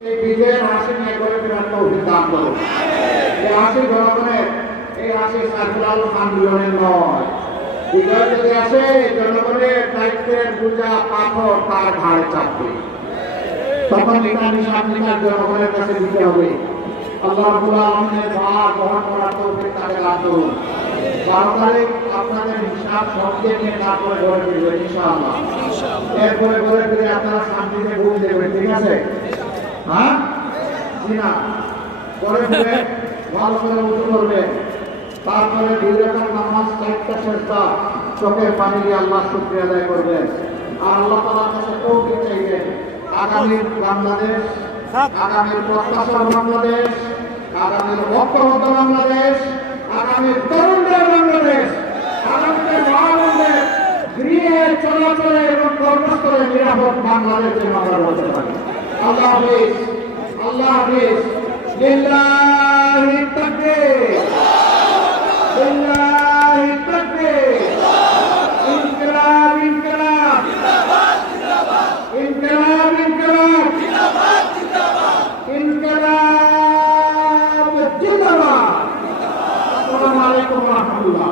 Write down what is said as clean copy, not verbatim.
এই বিজয়ের হাসি নিয়ে করে ফেরার তৌফিক দান করুন। এই হাসি জনগণের, এই হাসি সাইফুল খান মিলনের নয়। বিজয় যদি আসে জনগণের দায়িত্বের বোঝা পাথর তার ঘাড়ে চাপবে, তখন এটা নিঃস্বার্থিকার জনগণের কাছে দিতে হবে। আল্লাহ রাব্বুল আলামিনের ভার বহন করার তৌফিক তাকে দান করুন। 12 তারিখ আপনাদের হিসাব সবকে নিয়ে তারপরে ঘরে ফিরবেন ইনশাআল্লাহ। এরপরে ঘরে ফিরে আপনারা শান্তিতে ঘুম দেবেন, ঠিক আছে? হ্যাঁ জি না, ঘরে ফিরে ভালো করে উঠে করবেন, তারপরে 2 রাকাত নামাজ, 4টা সেজদা, চোখের পানি দিয়ে আল্লাহ শুকরিয়া আদায় করবেন। আর আল্লাহ তাআলার কাছে তৌফিক চাইবেন আগামীর বাংলাদেশ, আগামীর প্রত্যাশার বাংলাদেশ, আগামীর ঐক্যবদ্ধ বাংলাদেশ, আগামীর তরুণদের বাংলাদেশ, আগামীর মহানগরের গৃহে চলাচলে এবং কর্মস্থলে নিরাপদ বাংলাদেশ যেন আমরা বলতে পারি। আল্লাহ হাফেজ, আল্লাহ হাফেজ। লিল্লাহি তাকবীর, লিল্লাহি তাকবীর। ইনকিলাব, ইনকিলাব, জিন্দাবাদ, জিন্দাবাদ। ইনকিলাব, ইনকিলাব, জিন্দাবাদ, জিন্দাবাদ। ইনকিলাব, জিন্দাবাদ। আসসালামু আলাইকুম ওয়া রাহমাতুল্লাহ।